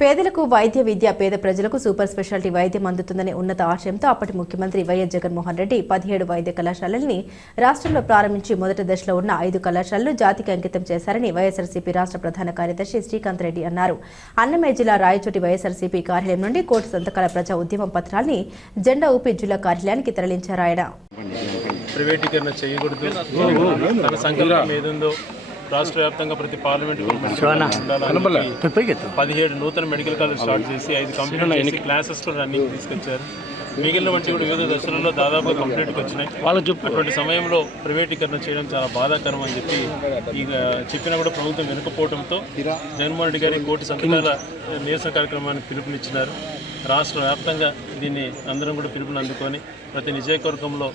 పేదలకు వైద్య విద్య పేద ప్రజలకు సూపర్ స్పెషాలిటీ వైద్యం అందుతుందనే ఉన్నత ఆశయంతో అప్పటి ముఖ్యమంత్రి వైఎస్ జగన్మోహన్ రెడ్డి 17 వైద్య కళాశాలల్ని రాష్ట్రంలో ప్రారంభించి మొదటి దశలో ఉన్న 5 కళాశాలలు జాతికి అంకితం చేశారని వైఎస్ఆర్సీపీ రాష్ట్ర ప్రధాన కార్యదర్శి శ్రీకాంత్ రెడ్డి అన్నారు. అన్నమయ్య జిల్లా రాయచోటి వైఎస్ఆర్సీపీ కార్యాలయం నుండి కోటి సంతకాల ప్రజా ఉద్యమం పత్రాల్ని జెండా ఊపి జిల్లా కార్యాలయానికి తరలించారు. ఆయన ప్రైవేటీకరణ చేయకూడదు, తన సంకల్పం ఏదుందో రాష్ట్ర వ్యాప్తంగా ప్రతి పార్లమెంటు 17 నూతన మెడికల్ కాలేజ్ స్టార్ట్ చేసి 5 కంప్లీట్ క్లాసెస్లో రన్నింగ్ తీసుకొచ్చారు. మిగిలిన వంటి కూడా వివిధ దశలలో దాదాపుగా కంప్లీట్కి వచ్చినాయి. అటువంటి సమయంలో ప్రైవేటీకరణ చేయడం చాలా బాధాకరం అని చెప్పి చెప్పినా కూడా ప్రభుత్వం వెనుకపోవడంతో జగన్మోహన్ రెడ్డి గారి కోటి సంతకాల నిరసన కార్యక్రమానికి పిలుపునిచ్చినారు. రాష్ట్ర వ్యాప్తంగా దీన్ని అందరం కూడా పిలుపుని అందుకొని ప్రతి నియోజకవర్గంలో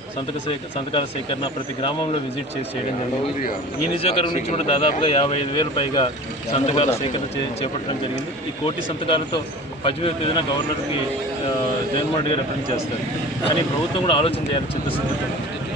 సంతకాల సేకరణ ప్రతి గ్రామంలో విజిట్ చేసి చేయడం జరిగింది. ఈ నియోజకవర్గం నుంచి కూడా దాదాపుగా 55,000 పైగా సంతకాల సేకరణ చేపట్టడం జరిగింది. ఈ కోటి సంతకాలతో 18వ తేదీన గవర్నర్కి జగన్మోహన్ రెడ్డి గారు రిప్రజెంట్ చేస్తారు. కానీ ప్రభుత్వం కూడా ఆలోచన చేయాలి చిత్తశుద్ధితో.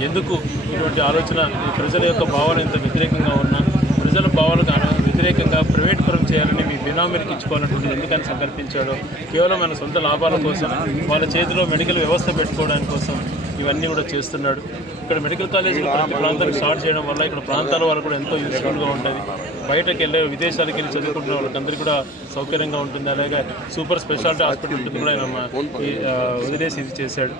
ఎందుకు ఇటువంటి ఆలోచన ప్రజల యొక్క భావన ఎంత వ్యతిరేకంగా ఉన్నా ప్రజల భావనకు వ్యతిరేకంగా ప్రైవేట్ పరం చేయాలని మీ బినామీలకు ఇచ్చుకోవాలనుకుంటే ఎందుకని సంకల్పించాడో కేవలం మన సొంత లాభాల కోసం వాళ్ళ చేతిలో మెడికల్ వ్యవస్థ పెట్టుకోవడానికి కోసం ఇవన్నీ కూడా చేస్తున్నాడు. ఇక్కడ మెడికల్ కాలేజీలు ప్రతి ప్రాంతానికి స్టార్ట్ చేయడం వల్ల ఇక్కడ ప్రాంతాల వాళ్ళకు కూడా ఎంతో యూస్ఫుల్గా ఉంటుంది. బయటకు వెళ్ళే విదేశాలకు వెళ్ళి చదువుకుంటున్న వాళ్ళకందరికీ కూడా సౌకర్యంగా ఉంటుంది. అలాగే సూపర్ స్పెషాలిటీ హాస్పిటల్ ఉంటుంది కూడా ఆయన వదిలేసి ఇది చేశాడు.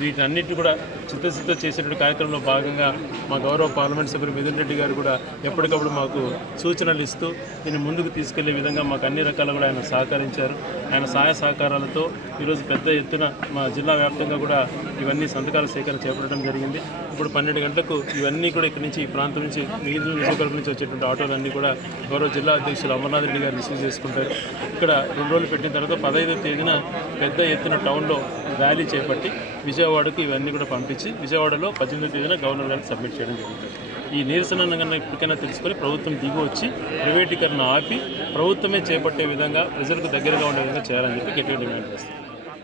వీటన్నిటి కూడా చిత్తశుద్ధితో చేసేటువంటి కార్యక్రమంలో భాగంగా మా గౌరవ పార్లమెంట్ సభ్యులు మిథున్ రెడ్డి గారు కూడా ఎప్పటికప్పుడు మాకు సూచనలు ఇస్తూ దీన్ని ముందుకు తీసుకెళ్లే విధంగా మాకు అన్ని రకాలు కూడా ఆయన సహకరించారు. ఆయన సహాయ సహకారాలతో ఈరోజు పెద్ద ఎత్తున మా జిల్లా వ్యాప్తంగా కూడా ఇవన్నీ సంతకాల సేకరణ చేపట్టడం జరిగింది. ఇప్పుడు 12 గంటలకు ఇవన్నీ కూడా ఇక్కడి నుంచి ఈ ప్రాంతం నుంచి మిగిలిన నియోజకవర్గం నుంచి వచ్చేటువంటి ఆటోలన్నీ కూడా గౌరవ జిల్లా అధ్యక్షులు అమర్నాథ్ రెడ్డి గారు రిసీవ్ చేసుకుంటారు. ఇక్కడ 2 రోజులు పెట్టిన తర్వాత 15వ తేదీన పెద్ద ఎత్తున టౌన్లో ర్యాలీ చేపట్టి విజయవాడకు ఇవన్నీ కూడా పంపించి విజయవాడలో 18వ తేదీన గవర్నర్ గారికి సబ్మిట్ చేయడం జరుగుతుంది. ఈ నిరసన కన్నా ఇప్పటికైనా తెలుసుకొని ప్రభుత్వం దిగి వచ్చి ప్రైవేటీకరణ ఆపి ప్రభుత్వమే చేపట్టే విధంగా ప్రజలకు దగ్గరగా ఉండే విధంగా చేయాలని చెప్పి గట్టిగా డిమాండ్ చేస్తాం.